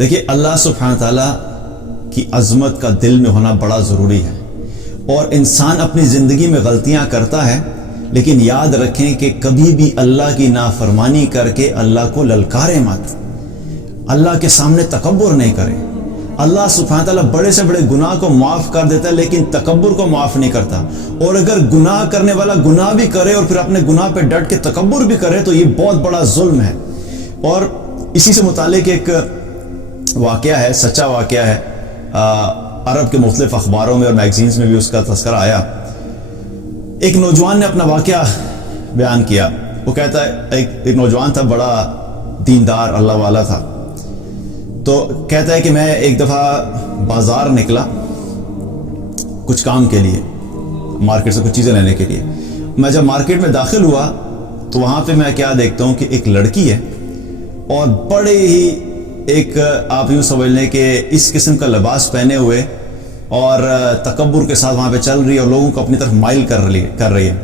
دیکھیے اللہ سبحانہ تعالیٰ کی عظمت کا دل میں ہونا بڑا ضروری ہے، اور انسان اپنی زندگی میں غلطیاں کرتا ہے، لیکن یاد رکھیں کہ کبھی بھی اللہ کی نافرمانی کر کے اللہ کو للکارے مت، اللہ کے سامنے تکبر نہیں کرے۔ اللہ سبحانہ تعالیٰ بڑے سے بڑے گناہ کو معاف کر دیتا ہے، لیکن تکبر کو معاف نہیں کرتا۔ اور اگر گناہ کرنے والا گناہ بھی کرے اور پھر اپنے گناہ پہ ڈٹ کے تکبر بھی کرے تو یہ بہت بڑا ظلم ہے۔ اور اسی سے متعلق ایک واقعہ ہے، سچا واقعہ ہے، عرب کے مختلف اخباروں میں اور میگزینز میں بھی اس کا تذکرہ آیا۔ ایک نوجوان نے اپنا واقعہ بیان کیا۔ وہ کہتا ہے ایک نوجوان تھا، بڑا دیندار اللہ والا تھا، تو کہتا ہے کہ میں ایک دفعہ بازار نکلا کچھ کام کے لیے، مارکیٹ سے کچھ چیزیں لینے کے لیے۔ میں جب مارکیٹ میں داخل ہوا تو وہاں پہ میں کیا دیکھتا ہوں کہ ایک لڑکی ہے، اور بڑے ہی ایک آپ یوں سمجھ لیں کہ اس قسم کا لباس پہنے ہوئے اور تکبر کے ساتھ وہاں پہ چل رہی ہے اور لوگوں کو اپنی طرف مائل کر رہی ہے۔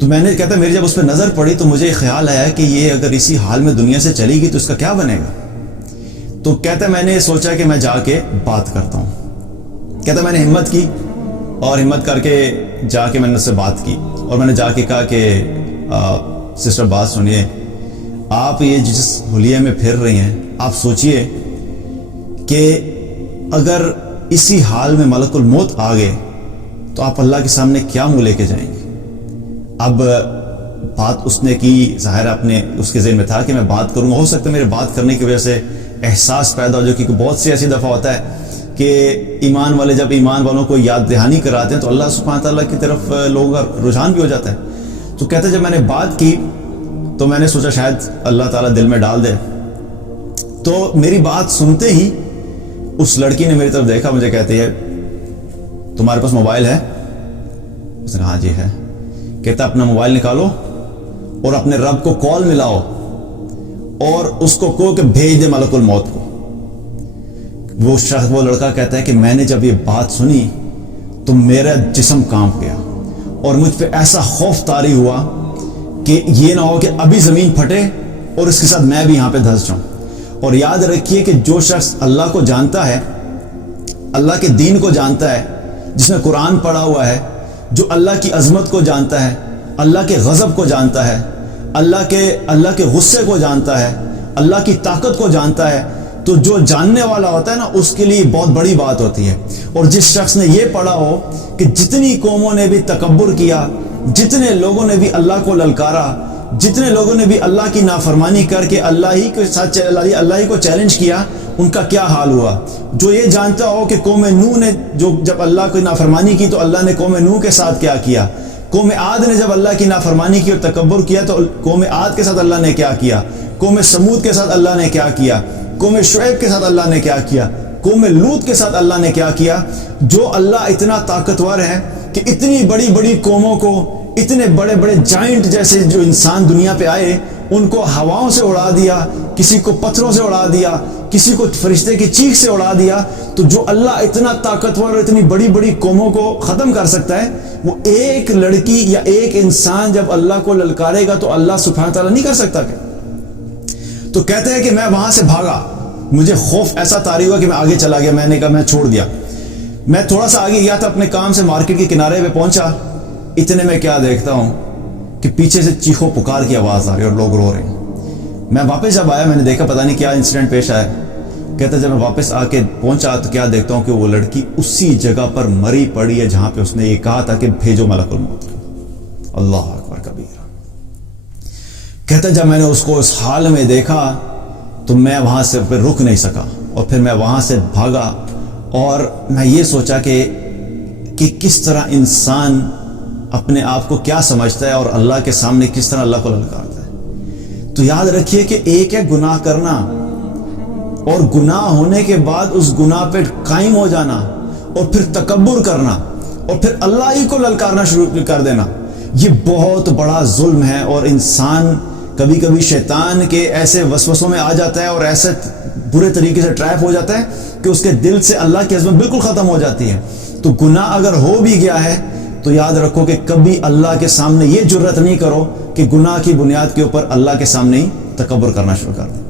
تو میں نے کہتا میری جب اس پہ نظر پڑی تو مجھے خیال آیا کہ یہ اگر اسی حال میں دنیا سے چلی گئی تو اس کا کیا بنے گا۔ تو کہتا میں نے سوچا کہ میں جا کے بات کرتا ہوں۔ کہتا میں نے ہمت کی، اور ہمت کر کے جا کے میں نے اس سے بات کی، اور میں نے جا کے کہا کہ سسٹر بات سنیے، آپ یہ جس حلیے میں پھر رہی ہیں، آپ سوچئے کہ اگر اسی حال میں ملک الموت آ گئے تو آپ اللہ کے سامنے کیا منہ لے کے جائیں گے۔ اب بات اس نے کی، ظاہر اپنے اس کے ذہن میں تھا کہ میں بات کروں گا، ہو سکتا ہے میرے بات کرنے کی وجہ سے احساس پیدا ہو جائے، کیونکہ بہت سی ایسی دفعہ ہوتا ہے کہ ایمان والے جب ایمان والوں کو یاد دہانی کراتے ہیں تو اللہ سبحانہ تعالیٰ کی طرف لوگوں کا رجحان بھی ہو جاتا ہے۔ تو کہتے ہیں جب میں نے بات کی تو میں نے سوچا شاید اللہ تعالیٰ دل میں ڈال دے، تو میری بات سنتے ہی اس لڑکی نے میری طرف دیکھا، مجھے کہتی ہے تمہارے پاس موبائل ہے؟ اس نے کہا ہاں جی ہے۔ کہتا اپنا موبائل نکالو اور اپنے رب کو کال ملاؤ اور اس کو کہو کہ بھیج دے ملک الموت کو۔ وہ لڑکا کہتا ہے کہ میں نے جب یہ بات سنی تو میرا جسم کانپ گیا، اور مجھ پہ ایسا خوف طاری ہوا کہ یہ نہ ہو کہ ابھی زمین پھٹے اور اس کے ساتھ میں بھی یہاں پہ دھنس جاؤں۔ اور یاد رکھیے کہ جو شخص اللہ کو جانتا ہے، اللہ کے دین کو جانتا ہے، جس نے قرآن پڑھا ہوا ہے، جو اللہ کی عظمت کو جانتا ہے، اللہ کے غضب کو جانتا ہے، اللہ کے غصے کو جانتا ہے، اللہ کی طاقت کو جانتا ہے، تو جو جاننے والا ہوتا ہے نا، اس کے لیے بہت بڑی بات ہوتی ہے۔ اور جس شخص نے یہ پڑھا ہو کہ جتنی قوموں نے بھی تکبر کیا، جتنے لوگوں نے بھی اللہ کو للکارا، جتنے لوگوں نے بھی اللہ کی نافرمانی کر کے اللہ ہی کو چیلنج کیا، ان کا کیا حال ہوا۔ جو یہ جانتا ہو کہ قوم نوح نے جب اللہ کی نافرمانی کی تو اللہ نے قوم نوح کے ساتھ کیا کیا، قوم عاد نے جب اللہ کی نافرمانی کی اور تکبر کیا تو قوم عاد کے ساتھ اللہ نے کیا کیا، قوم سمود کے ساتھ اللہ نے کیا کیا، قوم شعیب کے ساتھ اللہ نے کیا کیا، قوم لوط کے ساتھ اللہ نے کیا کیا۔ جو اللہ اتنا طاقتور ہے کہ اتنی بڑی بڑی قوموں کو، اتنے بڑے بڑے جائنٹ جیسے جو انسان دنیا پہ آئے، ان کو ہواؤں سے اڑا دیا، کسی کو پتھروں سے اڑا دیا، کسی کو فرشتے کی چیخ سے اڑا دیا۔ تو جو اللہ اتنا طاقتور اور اتنی بڑی بڑی قوموں کو ختم کر سکتا ہے، وہ ایک لڑکی یا ایک انسان جب اللہ کو للکارے گا تو اللہ سبحانہ تعالیٰ نہیں کر سکتا کیا؟ تو کہتے ہیں کہ میں وہاں سے بھاگا، مجھے خوف ایسا طاری ہوا کہ میں آگے چلا گیا۔ میں نے کہا میں چھوڑ دیا، میں تھوڑا سا آگے گیا تھا اپنے کام سے، مارکیٹ کے کنارے پہ پہنچا، اتنے میں کیا دیکھتا ہوں کہ پیچھے سے چیخو پکار کی آواز آ رہی ہے اور لوگ رو رہے ہیں۔ میں واپس جب آیا میں نے دیکھا پتہ نہیں کیا انسیڈنٹ پیش آیا۔ کہتا جب میں واپس آ کے پہنچا تو کیا دیکھتا ہوں کہ وہ لڑکی اسی جگہ پر مری پڑی ہے جہاں پہ اس نے یہ کہا تھا کہ بھیجو ملک الموت کو۔ اللہ اکبر کبیرہ۔ کہتا جب میں نے اس کو اس حال میں دیکھا تو میں وہاں سے پھر رک نہیں سکا، اور پھر میں وہاں سے بھاگا، اور میں یہ سوچا کہ کس طرح انسان اپنے آپ کو کیا سمجھتا ہے اور اللہ کے سامنے کس طرح اللہ کو للکارتا ہے۔ تو یاد رکھیے کہ ایک ہے گناہ کرنا، اور گناہ ہونے کے بعد اس گناہ پہ قائم ہو جانا، اور پھر تکبر کرنا، اور پھر اللہ ہی کو للکارنا شروع کر دینا، یہ بہت بڑا ظلم ہے۔ اور انسان کبھی کبھی شیطان کے ایسے وسوسوں میں آ جاتا ہے اور ایسے برے طریقے سے ٹریپ ہو جاتا ہے کہ اس کے دل سے اللہ کی عظمت بالکل ختم ہو جاتی ہے۔ تو گناہ اگر ہو بھی گیا ہے تو یاد رکھو کہ کبھی اللہ کے سامنے یہ جرت نہیں کرو کہ گناہ کی بنیاد کے اوپر اللہ کے سامنے ہی تکبر کرنا شروع کر دیں۔